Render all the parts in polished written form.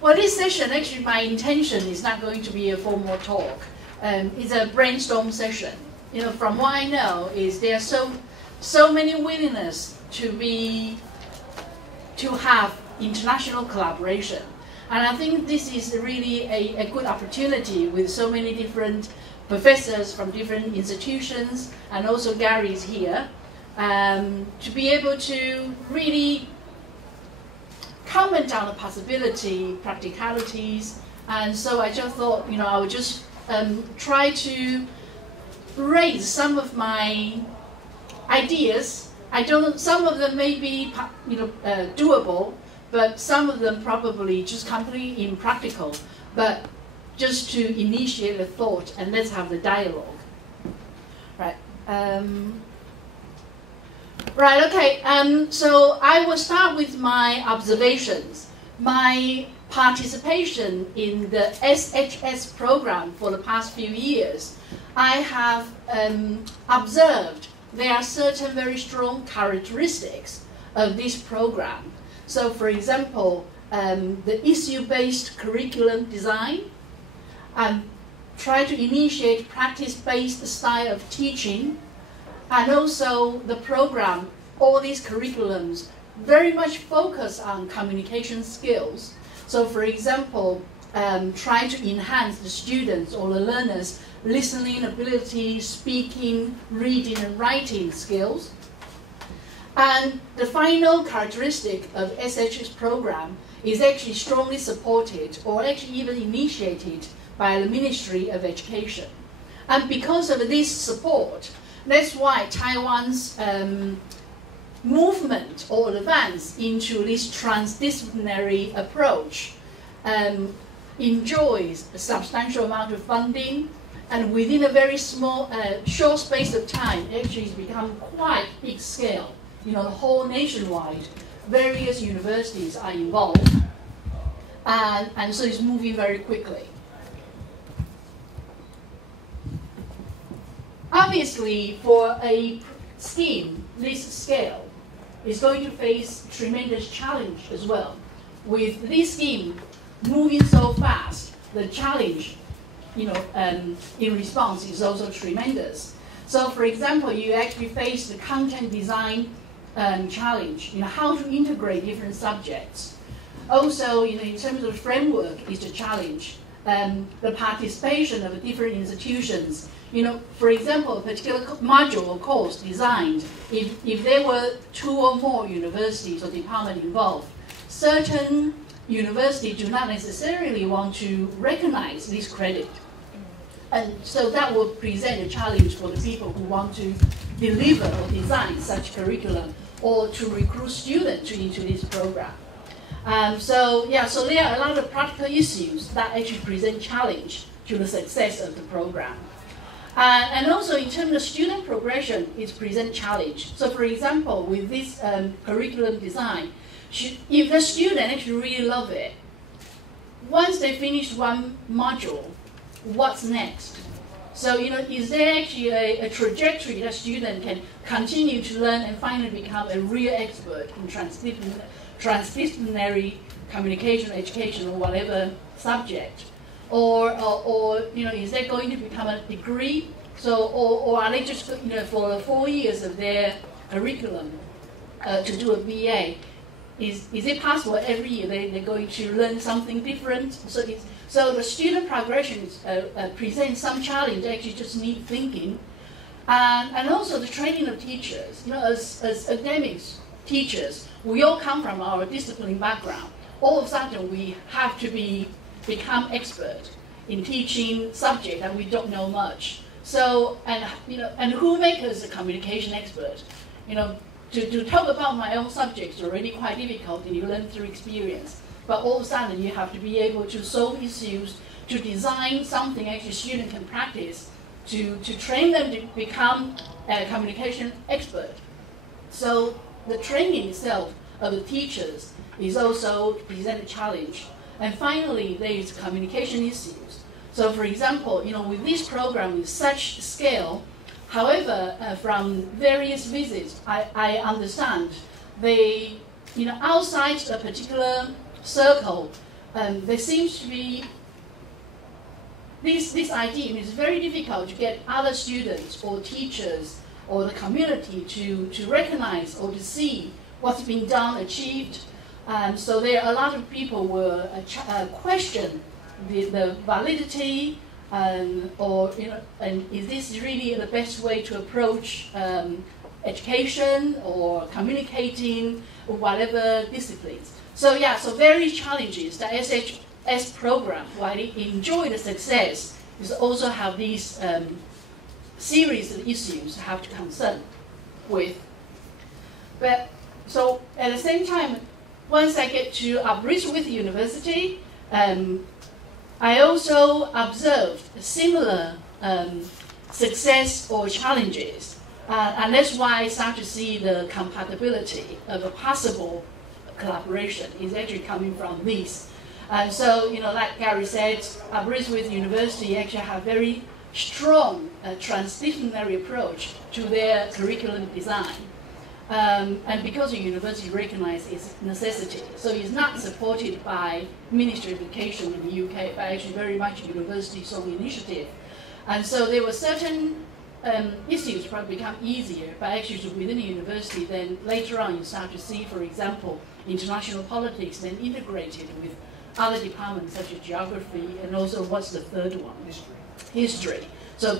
Well, this session, actually, my intention is not going to be a formal talk. It's a brainstorm session. You know, from what I know, is there are so many willingness to have international collaboration. And I think this is really a good opportunity with so many different professors from different institutions, and also Gary's here, to be able to really comment on the possibility, practicalities. And so I just thought, you know, I would just try to raise some of my ideas. I don't know, some of them may be, you know, doable, but some of them probably just completely impractical. But just to initiate a thought, and let's have the dialogue. Right. Right, okay, so I will start with my observations. My participation in the SHS program for the past few years, I have observed there are certain very strong characteristics of this program. So, for example, the issue-based curriculum design, try to initiate practice-based style of teaching, and also the program, all these curriculums, very much focus on communication skills. So for example, try to enhance the students or the learners' listening ability, speaking, reading and writing skills. And the final characteristic of SHS program is actually strongly supported or actually even initiated by the Ministry of Education. And because of this support, that's why Taiwan's movement or advance into this transdisciplinary approach enjoys a substantial amount of funding, and within a very small, short space of time, actually it's become quite big scale. You know, the whole nationwide, various universities are involved, and so it's moving very quickly. Obviously, for a scheme this scale, is going to face tremendous challenge as well. With this scheme moving so fast, the challenge, you know, in response is also tremendous. So, for example, you actually face the content design challenge. You know, how to integrate different subjects. Also, you know, in terms of framework, is the challenge. The participation of different institutions. You know, for example, a particular module or course designed, if there were 2 or more universities or departments involved, certain universities do not necessarily want to recognize this credit. And so that will present a challenge for the people who want to deliver or design such curriculum or to recruit students into this program. So there are a lot of practical issues that actually present challenge to the success of the program. And also in terms of student progression, it presents challenge. So for example, with this curriculum design, if the student actually really love it, once they finish one module, what's next? So, you know, is there actually a trajectory that student can continue to learn and finally become a real expert in transdisciplinary communication, education, or whatever subject? Or you know, is that going to become a degree? So, or are they just, you know, for the 4 years of their curriculum to do a BA? Is it possible every year they're going to learn something different? So the student progression presents some challenge. They actually just need thinking, and also the training of teachers. You know, as academics, teachers, we all come from our discipline background. All of a sudden, we have to become expert in teaching subject that we don't know much. So, and you know, and who makes us a communication expert? You know, to talk about my own subject is already quite difficult, and you learn through experience. But all of a sudden, you have to be able to solve issues, to design something actually students can practice, to train them to become a communication expert. So the training itself of the teachers is also present a challenge. And finally, there is communication issues. So for example, you know, with this program with such scale, however, from various visits, I understand they, you know, outside a particular circle, there seems to be this idea. It's very difficult to get other students or teachers or the community to recognize or to see what's been done, achieved. So there are a lot of people will question the validity or and is this really the best way to approach education or communicating or whatever disciplines. So yeah, so various challenges. The SHS program, while it enjoy the success, is also have these series of issues to have to concern with. But so at the same time, once I get to Aberystwyth University, I also observed similar success or challenges. And that's why I start to see the compatibility of a possible collaboration is actually coming from these. So, like Gary said, Aberystwyth University actually have very strong transdisciplinary approach to their curriculum design. And because the university recognizes its necessity, so it's not supported by Ministry of Education in the UK, but actually very much university's own initiative. And so there were certain issues probably become easier, but actually within the university, then later on you start to see, for example, international politics then integrated with other departments such as geography, and also what's the third one? History. So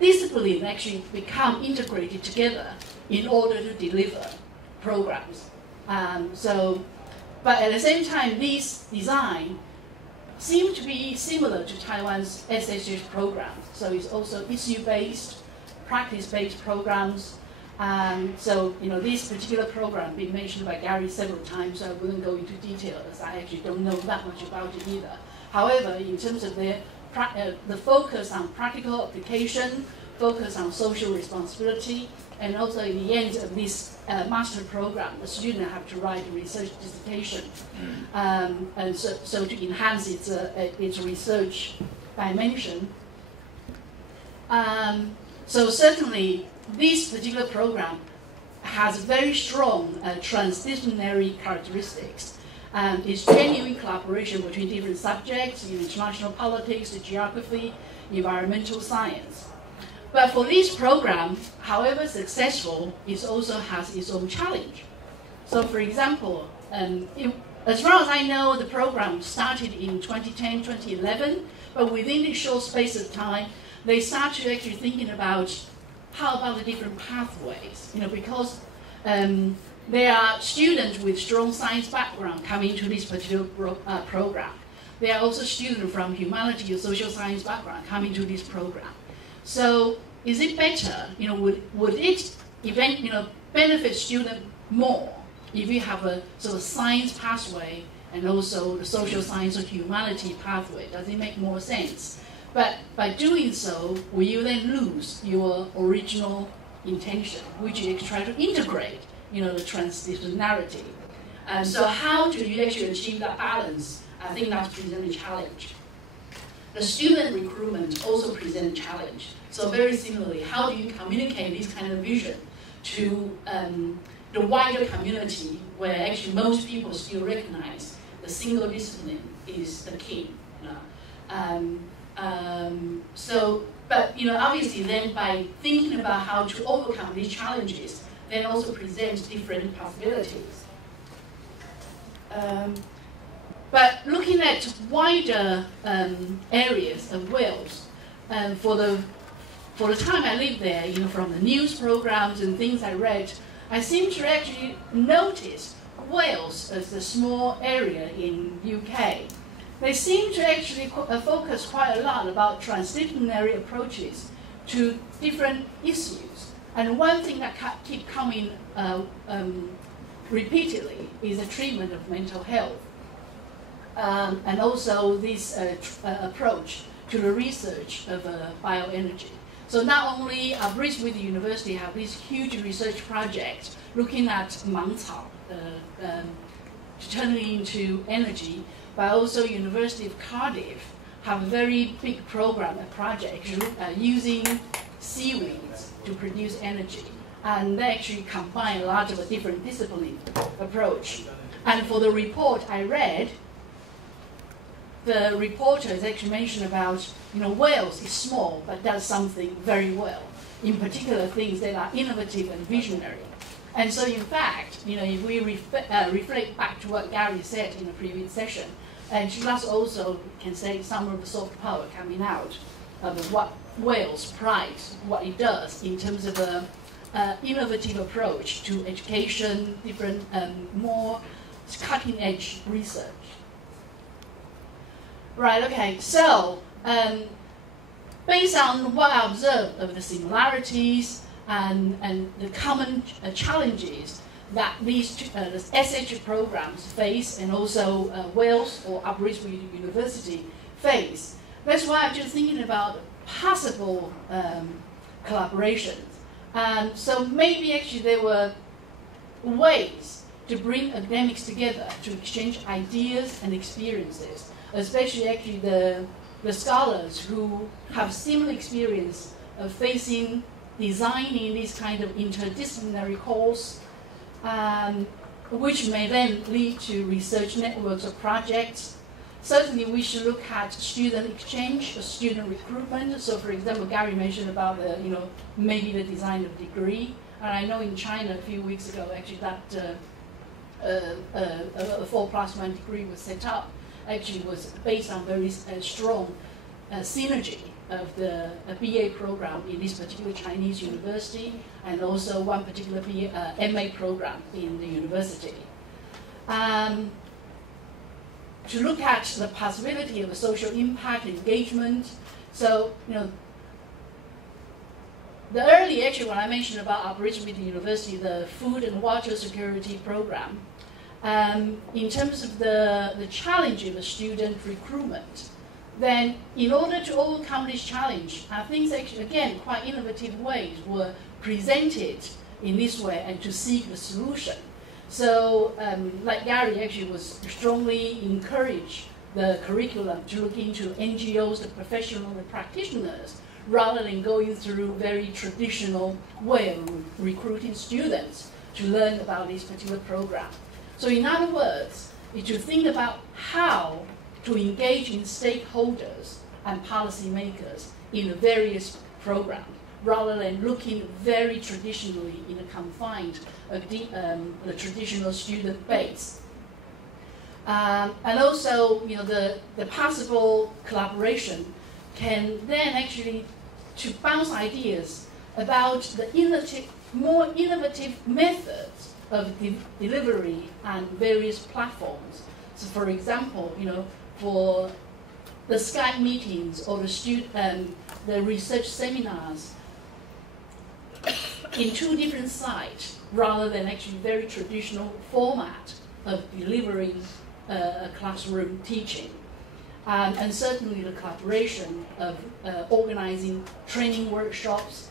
discipline actually become integrated together in order to deliver programs. But at the same time, these design seem to be similar to Taiwan's SHS programs. So it's also issue-based, practice-based programs. So this particular program been mentioned by Gary several times, so I wouldn't go into detail as I actually don't know that much about it either. However, in terms of the focus on practical application, focus on social responsibility, and also in the end of this master program, the student have to write a research dissertation, and so to enhance its research dimension. So certainly, this particular program has very strong transdisciplinary characteristics. It's genuine collaboration between different subjects, international politics, geography, environmental science. But for this program, however successful, it also has its own challenge. So for example, as far as I know, the program started in 2010, 2011, but within this short space of time, they start to actually thinking about how about the different pathways, because there are students with strong science background coming to this particular program. There are also students from humanities or social science background coming to this program. So is it better, would it benefit students more if you have a sort of science pathway and also the social science or humanity pathway? Does it make more sense? But by doing so, will you then lose your original intention, which is try to integrate, the transdisciplinarity? And so how do you actually achieve that balance? I think that's present a challenge. The student recruitment also presents a challenge. So very similarly, how do you communicate this kind of vision to the wider community where actually most people still recognize the single discipline is the key? But obviously then by thinking about how to overcome these challenges, then also presents different possibilities. But looking at wider areas of Wales, for the time I lived there, from the news programs and things I read, I seem to actually notice Wales as a small area in UK. They seem to actually focus quite a lot about transdisciplinary approaches to different issues. And one thing that keep coming repeatedly is the treatment of mental health. And also this approach to the research of bioenergy. So not only Aberystwyth University have this huge research project looking at Mangcao, turning into energy, but also University of Cardiff have a very big program, a project using seaweeds to produce energy. And they actually combine a lot of a different discipline approach. And for the report I read, the reporter has actually mentioned about, Wales is small but does something very well, in particular things that are innovative and visionary. And so in fact, if we reflect back to what Gary said in the previous session, and that's also, can say, some of the soft power coming out of what Wales prides, what it does in terms of a innovative approach to education, different, more cutting-edge research. Right, okay, so based on what I observed of the similarities and the common challenges that these the SHS programs face, and also Wales or Aberystwyth University face, that's why I'm just thinking about possible collaborations. And so maybe actually there were ways to bring academics together to exchange ideas and experiences, especially actually the scholars who have similar experience of designing this kind of interdisciplinary course, which may then lead to research networks or projects. Certainly we should look at student exchange or student recruitment. So for example, Gary mentioned about maybe the design of degree. And I know in China a few weeks ago actually that a 4+1 degree was set up, actually was based on very strong synergy of the BA program in this particular Chinese university, and also one particular MA program in the university. To look at the possibility of a social impact engagement. So, the early, actually, when I mentioned about Aberystwyth University, the food and water security program, in terms of the challenge of the student recruitment, then in order to overcome this challenge, I think actually, again, quite innovative ways were presented in this way and to seek the solution. So, like Gary actually was strongly encouraged the curriculum to look into NGOs, the professional, the practitioners, rather than going through very traditional way of recruiting students to learn about this particular program. So in other words, is to think about how to engage in stakeholders and policymakers in the various programs, rather than looking very traditionally in a confined, the traditional student base. And also, the possible collaboration can then actually to bounce ideas about the more innovative methods of delivery and various platforms. So for example, for the Skype meetings or the research seminars in two different sites, rather than actually very traditional format of delivering a classroom teaching. And certainly the collaboration of organizing training workshops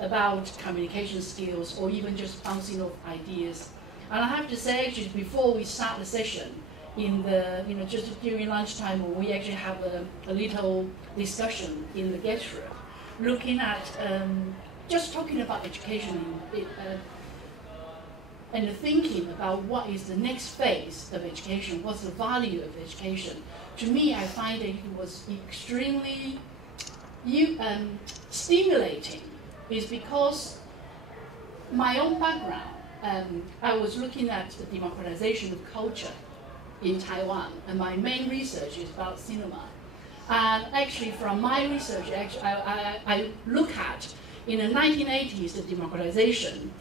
about communication skills, or even just bouncing off ideas. And I have to say, actually, before we start the session, in the, just during lunchtime, when we actually have a little discussion in the guest room, looking at, just talking about education and thinking about what is the next phase of education, what's the value of education. To me, I find that it was extremely stimulating, is because my own background, I was looking at the democratization of culture in Taiwan, and my main research is about cinema. And actually, from my research, I look at, in the 1980s, the democratization,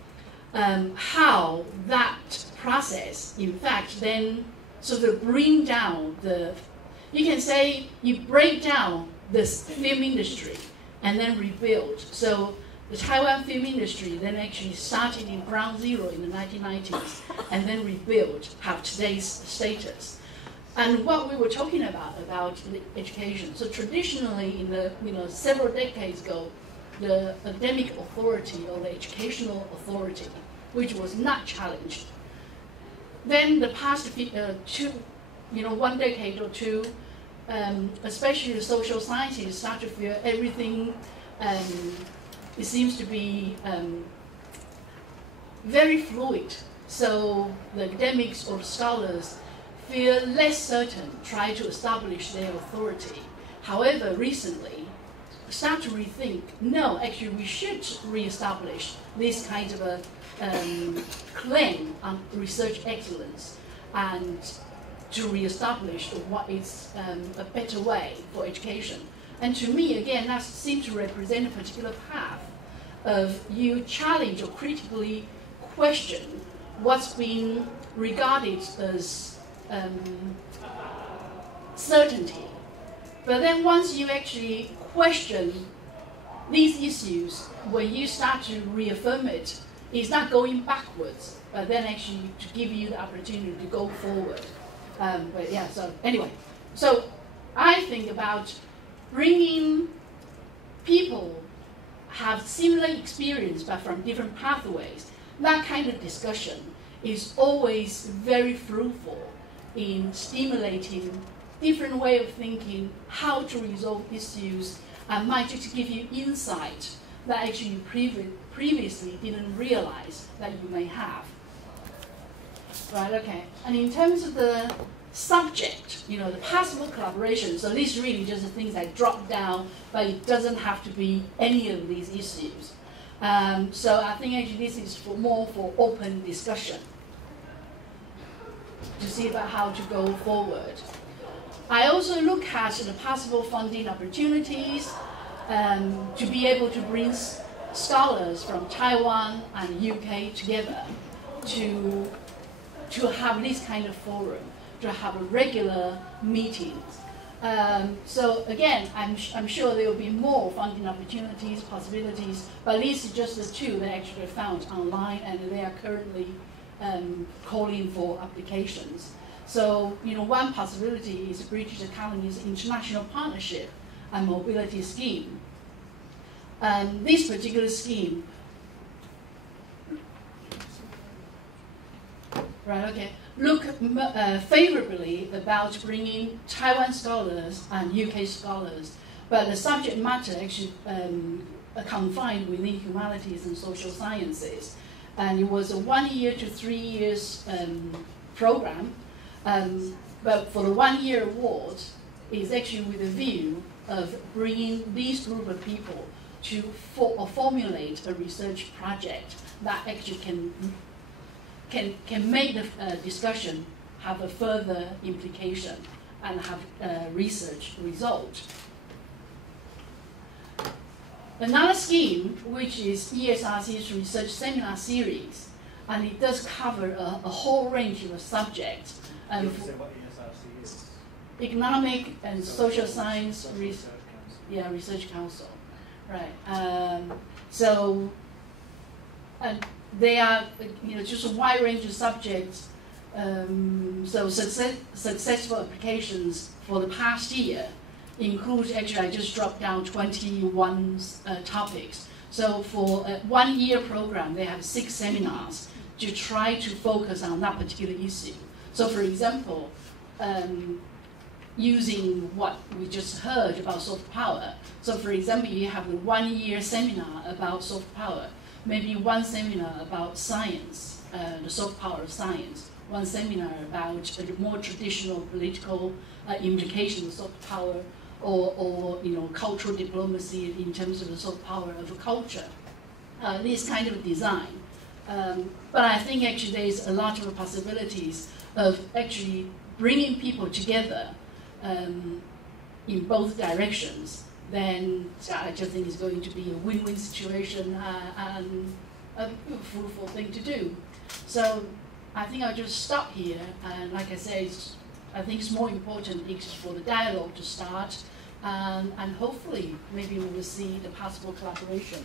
how that process, in fact, then sort of bring down you can say, you break down this film industry and then rebuild. So the Taiwan film industry then actually started in ground zero in the 1990s and then rebuilt, have today's status. And what we were talking about the education. So traditionally, in the several decades ago, the academic authority or the educational authority, which was not challenged. Then the past one decade or two, especially the social sciences, start to feel everything. It seems to be very fluid. So the academics or scholars feel less certain, try to establish their authority. However, recently, start to rethink, no, actually we should reestablish this kind of a claim on research excellence and to reestablish what is a better way for education. And to me, again, that seems to represent a particular path of you challenge or critically question what's been regarded as certainty. But then once you actually question these issues, when you start to reaffirm it, it's not going backwards, but then actually to give you the opportunity to go forward. But yeah, so anyway, so I think about bringing people have similar experience but from different pathways. That kind of discussion is always very fruitful in stimulating different way of thinking, how to resolve issues, and might just give you insight that actually you previously didn't realize that you may have. Right, okay. And in terms of the subject, the possible collaboration, so this really just the things I drop down, but it doesn't have to be any of these issues. So I think actually this is more for open discussion to see about how to go forward. I also look at the possible funding opportunities to be able to bring scholars from Taiwan and UK together to have this kind of forum, to have regular meetings. So again, I'm sure there will be more funding opportunities, possibilities, but these are just the two that actually are found online, and they are currently calling for applications. So, one possibility is British Academy's International Partnership and Mobility Scheme. This particular scheme, right, okay, look favorably about bringing Taiwan scholars and UK scholars, but the subject matter actually confined within humanities and social sciences. And it was a 1 year to 3 years program. But for the 1 year award, is actually with a view of bringing this group of people to formulate a research project that actually can make the discussion have a further implication and have a research result. Another scheme, which is ESRC's research seminar series, and it does cover a whole range of subjects. What ESRC is? Economic and Social Science Research Council, right? So they are just a wide range of subjects. So successful applications for the past year include, actually I just dropped down 21 topics. So for a 1 year program, they have 6 seminars to try to focus on that particular issue. So for example, using what we just heard about soft power. So for example, you have a 1 year seminar about soft power, maybe 1 seminar about science, the soft power of science, 1 seminar about the more traditional political implications of soft power, or cultural diplomacy in terms of the soft power of a culture. This kind of design. But I think actually there's a lot of possibilities of actually bringing people together in both directions. Then I just think it's going to be a win-win situation and a fruitful thing to do. So I think I'll just stop here. And like I said, I think it's more important for the dialogue to start, and hopefully maybe we will see the possible collaboration.